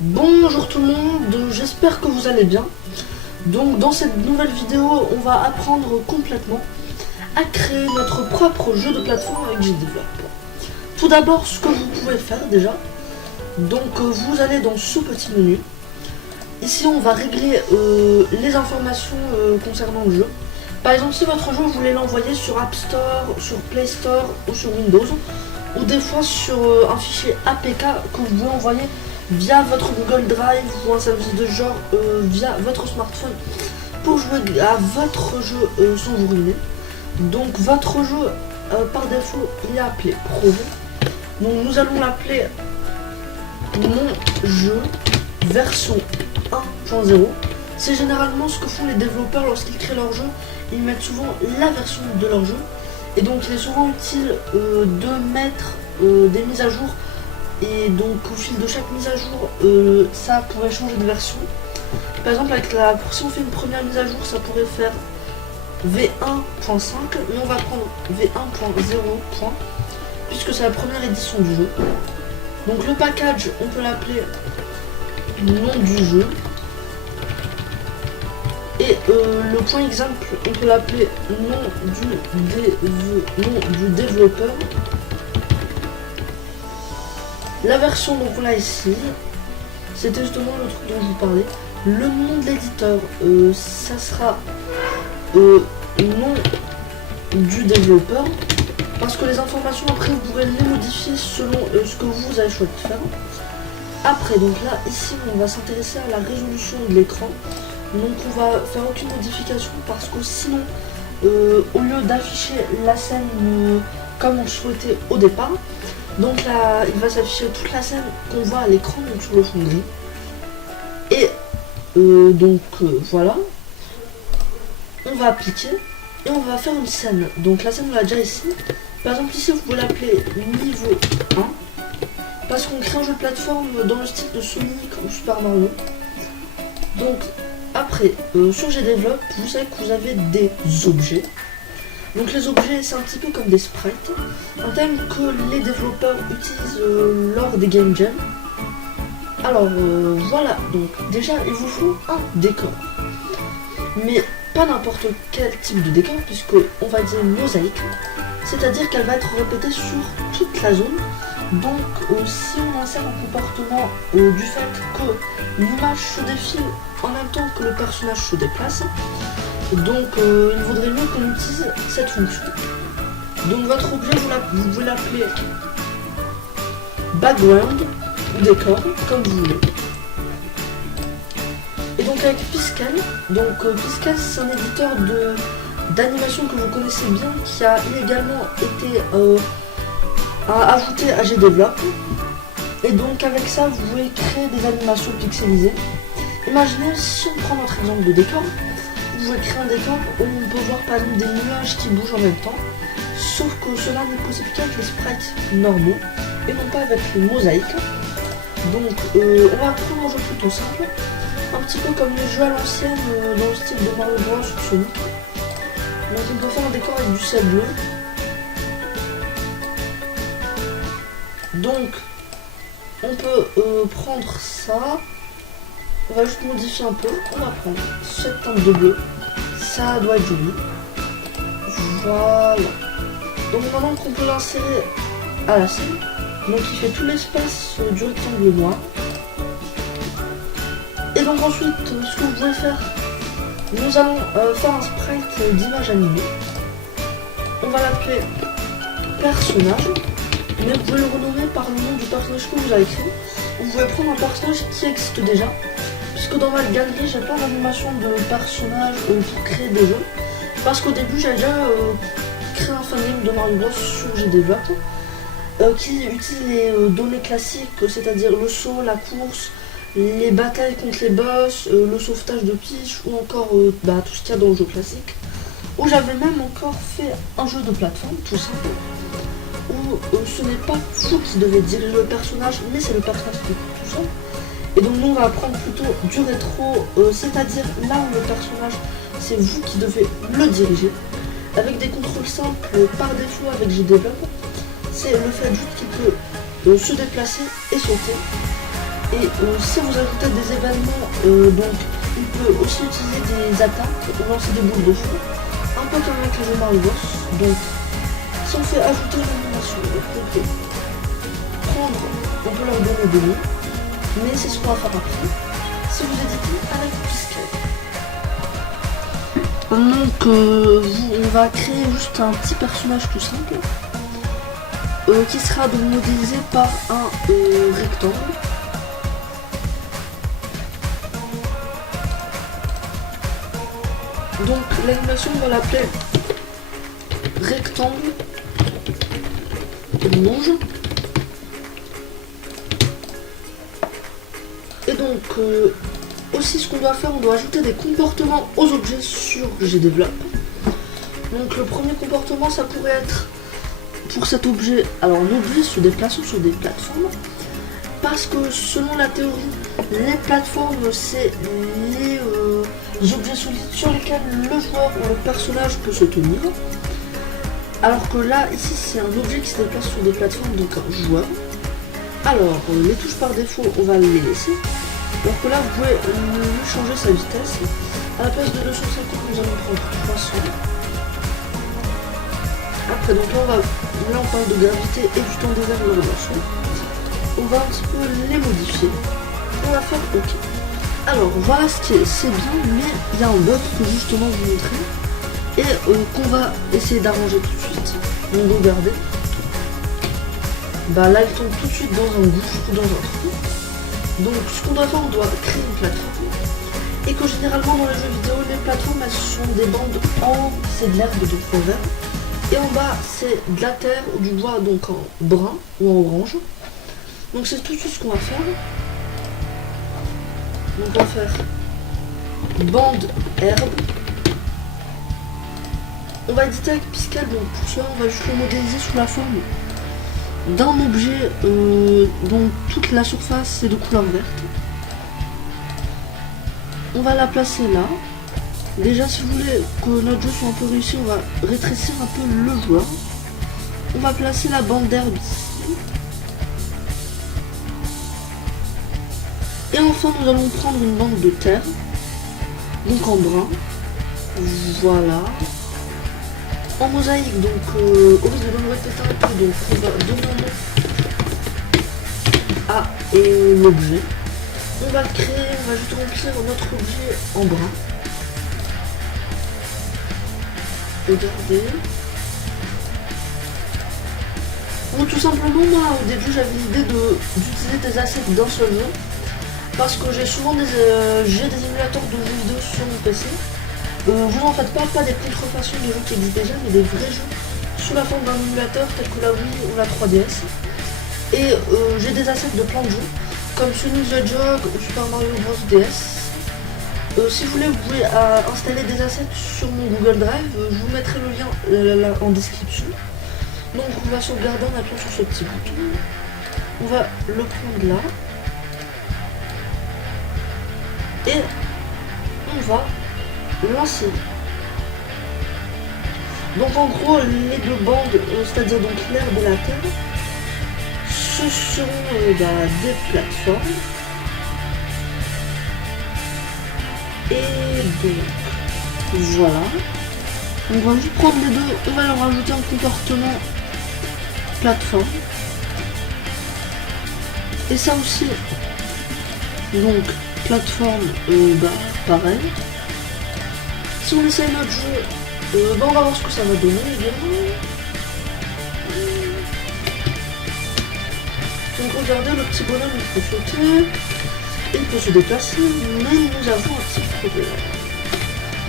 Bonjour tout le monde, j'espère que vous allez bien. Donc dans cette nouvelle vidéo, on va apprendre complètement à créer notre propre jeu de plateforme avec GDevelop. Tout d'abord, ce que vous pouvez faire déjà, donc vous allez dans ce petit menu. Ici on va régler les informations concernant le jeu. Par exemple, si votre jeu vous voulez l'envoyer sur App Store, sur Play Store ou sur Windows, ou des fois sur un fichier APK que vous pouvez envoyer via votre Google Drive ou un service de genre via votre smartphone pour jouer à votre jeu sans vous ruiner. Donc votre jeu par défaut il est appelé projet. Donc nous allons l'appeler mon jeu version 1.0. C'est généralement ce que font les développeurs lorsqu'ils créent leur jeu. Ils mettent souvent la version de leur jeu. Et donc il est souvent utile de mettre des mises à jour. Et donc au fil de chaque mise à jour, ça pourrait changer de version. Par exemple si on fait une première mise à jour, ça pourrait faire V1.5, mais on va prendre V1.0, puisque c'est la première édition du jeu. Donc le package, on peut l'appeler nom du jeu. Et le point exemple, on peut l'appeler nom du développeur. La version, donc on l'a ici. C'était justement le truc dont je vous parlais. Le nom de l'éditeur, ça sera nom du développeur. Parce que les informations après, vous pourrez les modifier selon ce que vous avez choisi de faire. Après, donc là, ici, on va s'intéresser à la résolution de l'écran. Donc on va faire aucune modification parce que sinon, au lieu d'afficher la scène comme on le souhaitait au départ, donc là, il va s'afficher toute la scène qu'on voit à l'écran, donc sur le fond gris. Et voilà. On va appliquer et on va faire une scène. Donc la scène on l'a déjà ici. Par exemple ici vous pouvez l'appeler niveau 1. Parce qu'on crée un jeu de plateforme dans le style de Sonic ou Super Mario. Donc après, sur GDevelop, vous savez que vous avez des objets. Donc les objets, c'est un petit peu comme des sprites, un thème que les développeurs utilisent lors des game jams. Alors voilà, donc déjà il vous faut un décor, mais pas n'importe quel type de décor, puisque on va dire mosaïque, c'est-à-dire qu'elle va être répétée sur toute la zone. Donc si on insère un comportement du fait que l'image se défile en même temps que le personnage se déplace, donc il vaudrait mieux qu'on utilise cette fonction. Donc votre objet, vous pouvez l'appeler background ou décor, comme vous voulez. Et donc avec Piskel, Piskel c'est un éditeur d'animation que vous connaissez bien, qui a également été ajouté à GDevelop. Et donc avec ça, vous pouvez créer des animations pixelisées. Imaginez, si on prend notre exemple de décor, vous pouvez créer un décor où on peut voir par exemple des nuages qui bougent en même temps, sauf que cela n'est possible qu'avec les sprites normaux et non pas avec les mosaïques. Donc on va prendre un jeu plutôt simple, un petit peu comme les jeux à l'ancienne dans le style de Mario Bros ou Sonic. Donc on peut faire un décor avec du ciel bleu. Donc on peut prendre ça. On va juste modifier un peu, on va prendre cette teinte de bleu, ça doit être joli. Voilà. Donc maintenant qu'on peut l'insérer à la scène, donc il fait tout l'espace du rectangle noir. Et donc ensuite, ce que vous pouvez faire, nous allons faire un sprite d'image animée. On va l'appeler personnage, mais vous pouvez le renommer par le nom du personnage que vous avez créé. Vous pouvez prendre un personnage qui existe déjà, puisque dans ma galerie j'ai plein d'animations de personnages pour créer des jeux, parce qu'au début j'ai déjà créé un fangame de Mario Bros sur GDevelop qui utilise les données classiques, c'est-à-dire le saut, la course, les batailles contre les boss, le sauvetage de Peach ou encore tout ce qu'il y a dans le jeu classique, où j'avais même encore fait un jeu de plateforme tout simple, où ce n'est pas vous qui devez diriger le personnage, mais c'est le personnage qui fait tout seul. Et donc nous on va prendre plutôt du rétro, c'est-à-dire là où le personnage, c'est vous qui devez le diriger, avec des contrôles simples par défaut avec GDevelop. C'est le fait juste qu'il peut se déplacer et sauter. Et si vous ajoutez des événements, donc il peut aussi utiliser des attaques ou lancer des boules de feu, un peu comme avec les jeux Mario Bros. Donc si on fait ajouter une animation, on peut leur donner des noms, mais c'est ce qu'on va faire après. Si vous éditez avec Piskel. Donc on va créer juste un petit personnage tout simple qui sera donc modélisé par un rectangle. Donc l'animation on va l'appeler rectangle rouge. Et donc aussi ce qu'on doit faire, on doit ajouter des comportements aux objets sur GDevelop. Donc le premier comportement ça pourrait être pour cet objet, alors l'objet se déplace sur des plateformes, parce que selon la théorie, les plateformes c'est les objets solides sur lesquels le joueur ou le personnage peut se tenir. Alors que là, ici c'est un objet qui se déplace sur des plateformes, donc un joueur. Alors les touches par défaut on va les laisser. Alors que là vous pouvez lui changer sa vitesse. À la place de 250 nous allons prendre 300. Après donc là on parle de gravité et du temps des airs lors de la chute. On va un petit peu les modifier. On va faire OK. Alors voilà ce qui est, c'est bien, mais il y a un bug que justement vous montrer et qu'on va essayer d'arranger tout de suite. Donc regardez. Bah là il tombe tout de suite dans un gouffre ou dans un trou. Donc ce qu'on doit faire, on doit créer une plateforme. Et que généralement dans les jeux vidéo, les plateformes elles sont des bandes en haut, c'est de l'herbe donc en vert. Et en bas c'est de la terre ou du bois donc en brun ou en orange. Donc c'est tout de suite ce qu'on va faire. Donc on va faire bande herbe. On va éditer avec Piskel, donc pour cela on va juste le modéliser sous la forme d'un objet dont toute la surface est de couleur verte. On va la placer là. Déjà si vous voulez que notre jeu soit un peu réussi, on va rétrécir un peu le joueur. On va placer la bande d'herbe ici. Et enfin nous allons prendre une bande de terre, donc en brun. Voilà. En mosaïque, donc au risque de me répéter un peu, donc on va donner un nom à l'objet. On va le créer, on va juste remplir notre objet en brun. Regardez. Bon, tout simplement, moi au début j'avais l'idée d'utiliser des assets d'un seul jeu. Parce que j'ai souvent des émulateurs de jeux vidéo sur mon PC. Vous en faites pas des contrefaçons de jeux qui existent déjà, mais des vrais jeux sous la forme d'un émulateur tel que la Wii ou la 3DS. Et j'ai des assets de plein de jeux, comme Sonic the Hedgehog ou Super Mario Bros DS. Si vous voulez, vous pouvez installer des assets sur mon Google Drive, je vous mettrai le lien là, en description. Donc on va sauvegarder en appuyant sur ce petit bouton. On va le prendre là. Et on va lancer. Donc en gros les deux bandes, c'est-à-dire donc l'herbe et la terre, ce seront des plateformes. Et donc voilà. On va juste prendre les deux, on va leur rajouter un comportement plateforme. Et ça aussi, donc plateforme, pareil. Si on essaye notre jeu, on va voir ce que ça va donner également. Donc regardez, le petit bonhomme il peut sauter, il peut se déplacer, mais nous avons un petit problème.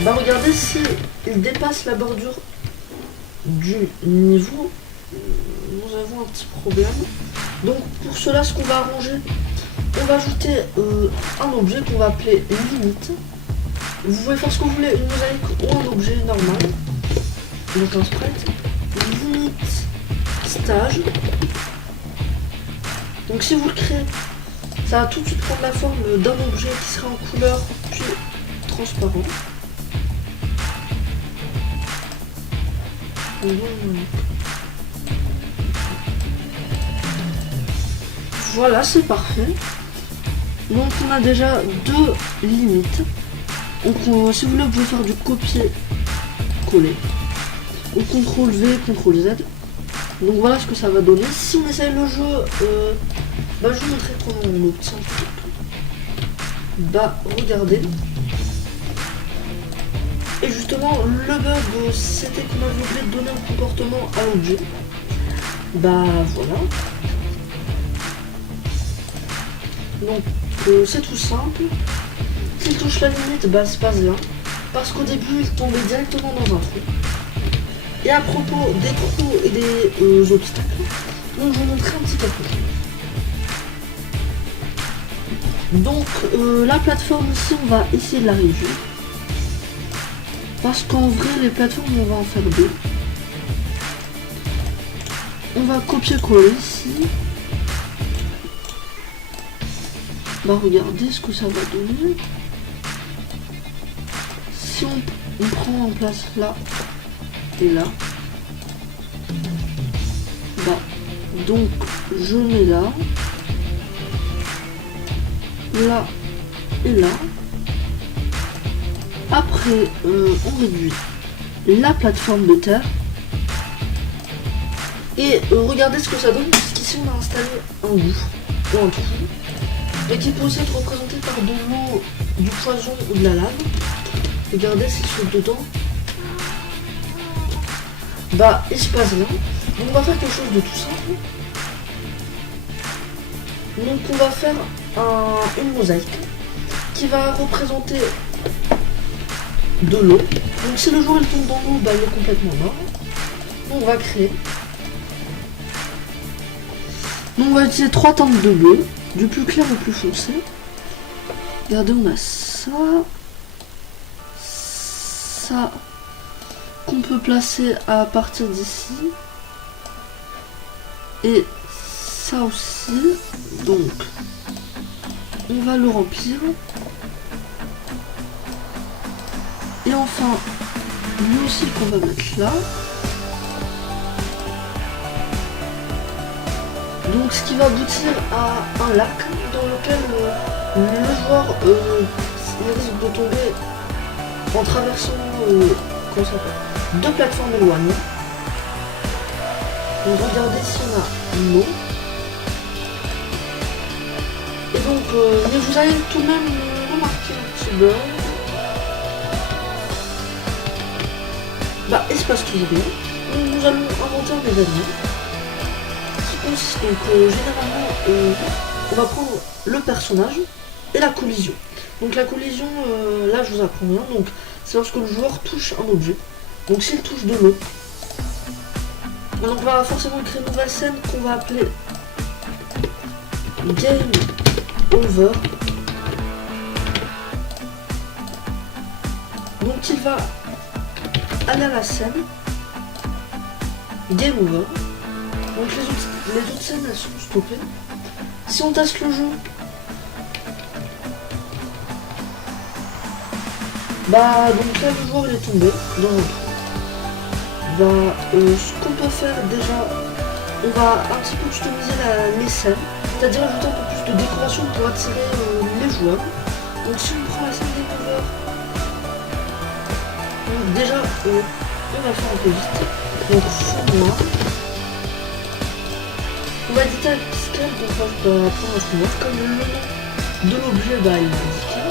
Bah regardez, si il dépasse la bordure du niveau, nous avons un petit problème. Donc pour cela, ce qu'on va arranger, on va ajouter un objet qu'on va appeler limite. Vous pouvez faire ce que vous voulez, une mosaïque ou un objet normal. Donc un sprite. Limite stage. Donc si vous le créez, ça va tout de suite prendre la forme d'un objet qui sera en couleur puis transparent. Voilà, c'est parfait. Donc on a déjà deux limites. Donc si vous voulez, vous pouvez faire du copier-coller. Ou CTRL V, CTRL Z. Donc voilà ce que ça va donner. Si on essaye le jeu, je vous montrerai comment on obtient tout. Regardez. Et justement, le bug, c'était qu'on avait oublié de donner un comportement à l'objet. Voilà. Donc c'est tout simple. S'il touche la limite, se passe bien. Parce qu'au début, il tombait directement dans un trou. Et à propos des trous et des obstacles, donc je vous montrerai un petit peu plus. Donc la plateforme ici, on va essayer de la réduire. Parce qu'en vrai, les plateformes, on va en faire deux. On va copier-coller ici. Regardez ce que ça va donner. Si on prend en place là et là, donc je mets là et là. Après on réduit la plateforme de terre et regardez ce que ça donne, puisqu'ici on a installé un gouffre ou un trou, et qui peut aussi être représenté par de l'eau, du poison ou de la lave. Regardez s'il saute dedans. Il se passe rien. Donc on va faire quelque chose de tout simple. Donc on va faire une mosaïque qui va représenter de l'eau. Donc si le jour il tombe dans l'eau, il est complètement mort. Donc on va créer. Donc on va utiliser 3 teintes de bleu, du plus clair au plus foncé. Regardez, on a ça qu'on peut placer à partir d'ici, et ça aussi. Donc on va le remplir, et enfin lui aussi qu'on va mettre là. Donc ce qui va aboutir à un lac dans lequel le joueur risque de tomber en traversant deux plateformes éloignées. Donc regardez si on a l'eau. Et donc mais vous allez tout de même remarquer un petit bug. Il se passe toujours rien. Donc nous allons inventer un événement qui consiste donc généralement on va prendre le personnage et la collision. Donc la collision, là je vous apprends rien, donc c'est lorsque le joueur touche un objet. Donc s'il touche de l'eau, donc on va forcément créer une nouvelle scène qu'on va appeler Game Over. Donc il va aller à la scène Game Over. Donc les autres scènes elles sont stoppées. Si on teste le jeu, donc là le joueur il est tombé dans un trou. Ce qu'on peut faire déjà, on va un petit peu customiser les scènes, c'est-à-dire ajouter un peu plus de décoration pour attirer les joueurs. Donc si on prend la scène des covers, déjà on va le faire un peu vite. Donc fond noir. On va éditer un petit scale, donc on va prendre un fond noir, comme le nom de l'objet il est indiqué.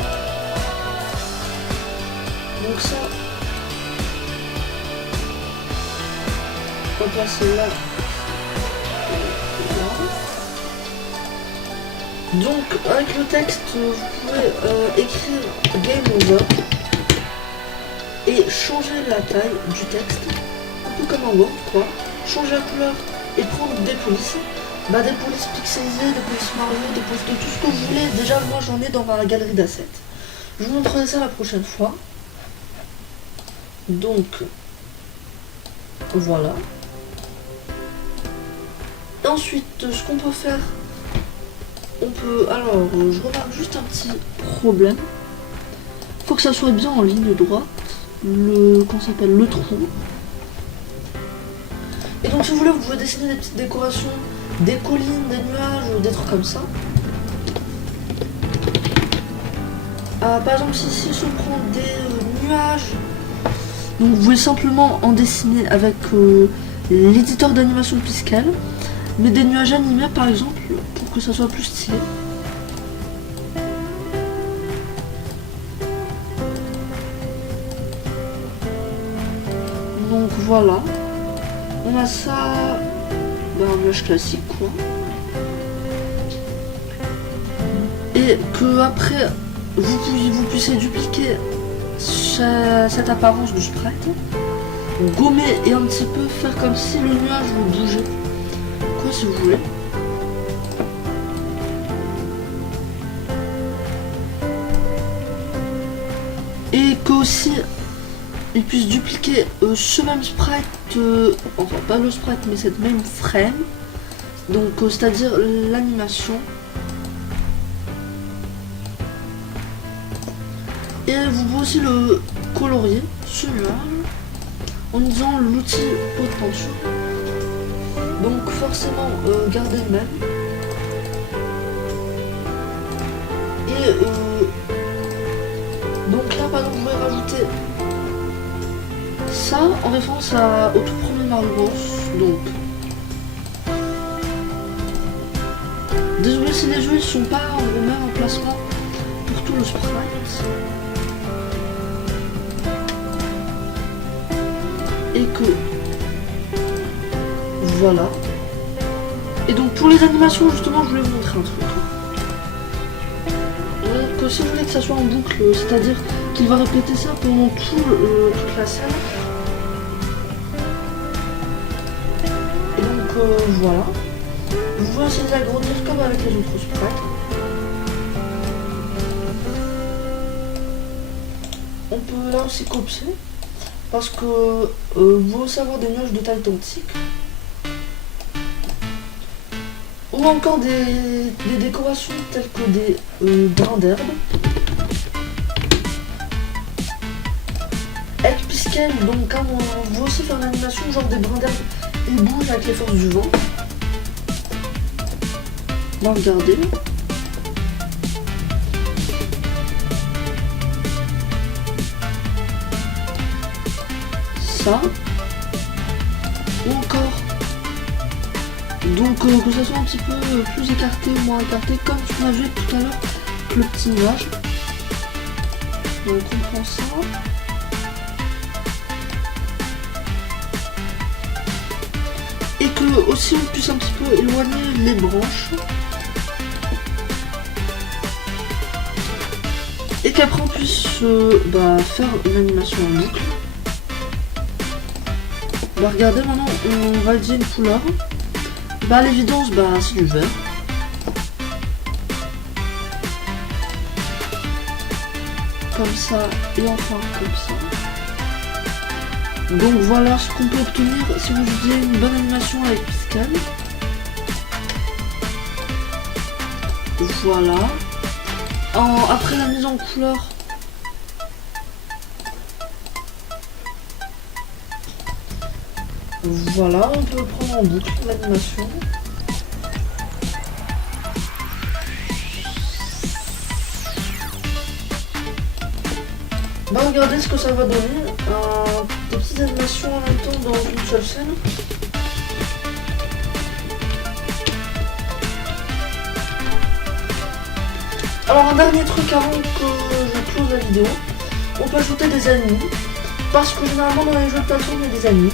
Donc ça, on va passer là. Donc avec le texte, vous pouvez écrire Game Over et changer la taille du texte, un peu comme un Word quoi. Changer la couleur et prendre des polices. Des polices pixelisées, des polices Mario, des polices de tout ce que vous voulez. Déjà moi j'en ai dans ma galerie d'assets. Je vous montrerai ça la prochaine fois. Donc voilà. Et ensuite ce qu'on peut faire, on peut, alors je remarque juste un petit problème. Faut que ça soit bien en ligne droite, qu'on s'appelle le trou. Et donc si vous voulez, vous pouvez dessiner des petites décorations, des collines, des nuages, des trucs comme ça. Par exemple, si on prend des nuages, donc vous pouvez simplement en dessiner avec l'éditeur d'animation Piskel, mais des nuages animés par exemple, pour que ça soit plus stylé. Donc voilà, on a ça, un nuage classique quoi. Et que après vous puissiez dupliquer cette apparence du sprite, gommer et un petit peu faire comme si le nuage bougeait, quoi si vous voulez. Et que aussi il puisse dupliquer ce même sprite, enfin pas le sprite mais cette même frame, donc c'est-à-dire l'animation. Et vous pouvez aussi le colorier, ce nuage, en utilisant l'outil pot de peinture. Donc forcément garder le même. Et donc là par exemple vous pouvez rajouter ça en référence au tout premier Mario Bros. Donc désolé si les jeux ne sont pas au même emplacement pour tout le sprite. Et que voilà. Et donc pour les animations justement je voulais vous montrer un truc. Donc si vous voulez que ça soit en boucle, c'est-à-dire qu'il va répéter ça pendant toute la scène. Et donc voilà. Vous pouvez essayer d'agrandir comme avec les autres sprites. On peut là aussi copier. Parce que vous pouvez aussi avoir des nuages de taille identique. Ou encore des décorations telles que des brins d'herbe. Avec Piskel, donc quand on veut aussi faire une animation genre des brins d'herbe, ils bougent avec les forces du vent. On va regarder. Ça. Ou encore. Donc que ça soit un petit peu plus écarté ou moins écarté, comme ce qu'on a vu tout à l'heure, le petit nuage. Donc on prend ça. Et que aussi on puisse un petit peu éloigner les branches. Et qu'après on puisse faire une animation en boucle. Regardez maintenant, on va utiliser une couleur. À l'évidence, c'est du vert. Comme ça, et enfin comme ça. Donc voilà ce qu'on peut obtenir si vous utilisez une bonne animation avec Piskel. Voilà. Après la mise en couleur, voilà, on peut prendre en boucle l'animation. Regardez ce que ça va donner. Des petites animations en même temps dans une seule scène. Alors un dernier truc avant que je close la vidéo. On peut ajouter des ennemis. Parce que généralement dans les jeux de plateforme il y a des ennemis.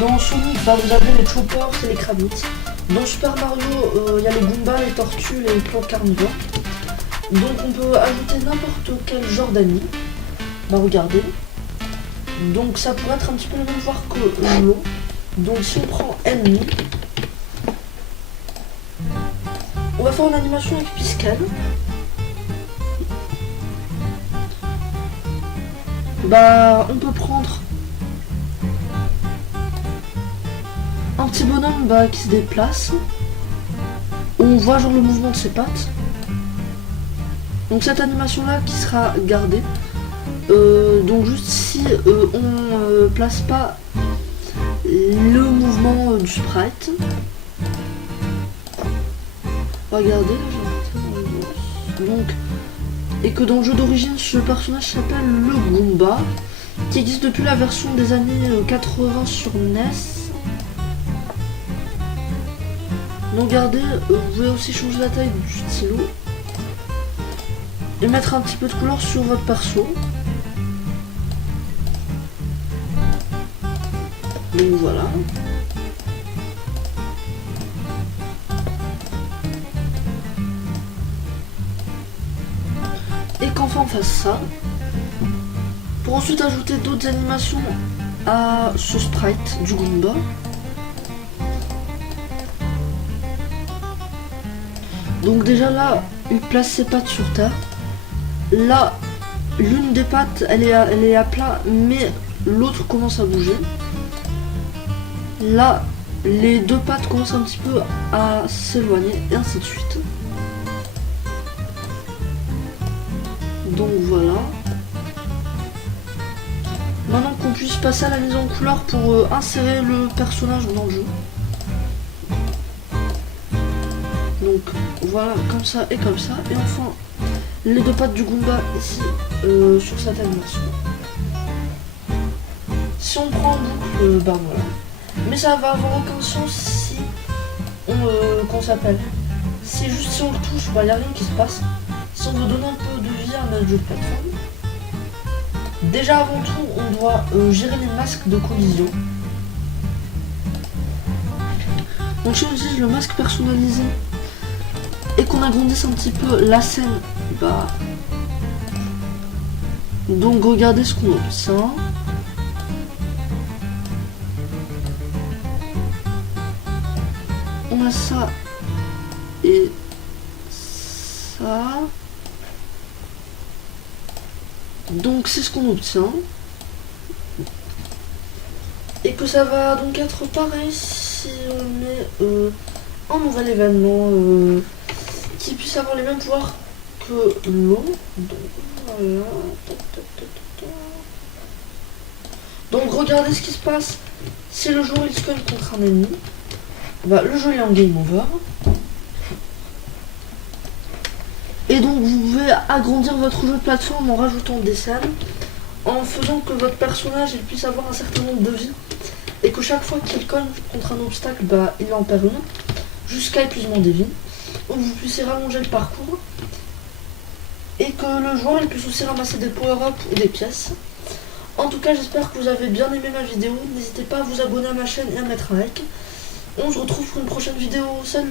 Dans Sonic, vous avez les choppers et les Krabits. Dans Super Mario, il y a les Goombas, les tortues, les plantes carnivores. Donc on peut ajouter n'importe quel genre d'ennemi. Regardez. Donc ça pourrait être un petit peu le même voir que l'eau. Donc si on prend ennemi, on va faire une animation avec Piskel. On peut prendre un petit bonhomme qui se déplace. On voit genre le mouvement de ses pattes. Donc cette animation là qui sera gardée. Donc juste si on place pas le mouvement du sprite. Regardez, donc Et que dans le jeu d'origine, ce personnage s'appelle le Goomba, qui existe depuis la version des années 80 sur NES. Donc regardez, vous pouvez aussi changer la taille du stylo et mettre un petit peu de couleur sur votre perso. Donc voilà. Et qu'enfin on fasse ça. Pour ensuite ajouter d'autres animations à ce sprite du Goomba. Donc déjà là, il place ses pattes sur terre. Là, l'une des pattes, elle est à plat, mais l'autre commence à bouger. Là, les deux pattes commencent un petit peu à s'éloigner, et ainsi de suite. Donc voilà. Maintenant qu'on puisse passer à la mise en couleur pour insérer le personnage dans le jeu. Donc voilà, comme ça et comme ça. Et enfin, les deux pattes du Goomba ici sur cette animation. Si on prend en boucle, bah voilà. Mais ça va avoir aucun sens si on qu'on s'appelle. Si juste si on le touche, bah y a rien qui se passe. Si on veut donner un peu de vie à notre jeu de plateforme. Déjà avant tout, on doit gérer les masques de collision. Donc si on utilise le masque personnalisé et qu'on agrandisse un petit peu la scène, bah donc regardez ce qu'on obtient. On a ça et ça. Donc c'est ce qu'on obtient. Et que ça va donc être pareil si on met un nouvel événement qui puisse avoir les mêmes pouvoirs que l'eau. Donc voilà. Donc regardez ce qui se passe si le joueur il se cogne contre un ennemi. Bah, le jeu est en game over. Et donc vous pouvez agrandir votre jeu de plateforme en rajoutant des scènes, en faisant que votre personnage il puisse avoir un certain nombre de vies, et que chaque fois qu'il cogne contre un obstacle, bah, il en perd une, jusqu'à épuisement des vies. Donc vous puissiez rallonger le parcours, et que le joueur il puisse aussi ramasser des power-ups ou des pièces. En tout cas, j'espère que vous avez bien aimé ma vidéo. N'hésitez pas à vous abonner à ma chaîne et à mettre un like. On se retrouve pour une prochaine vidéo. Salut!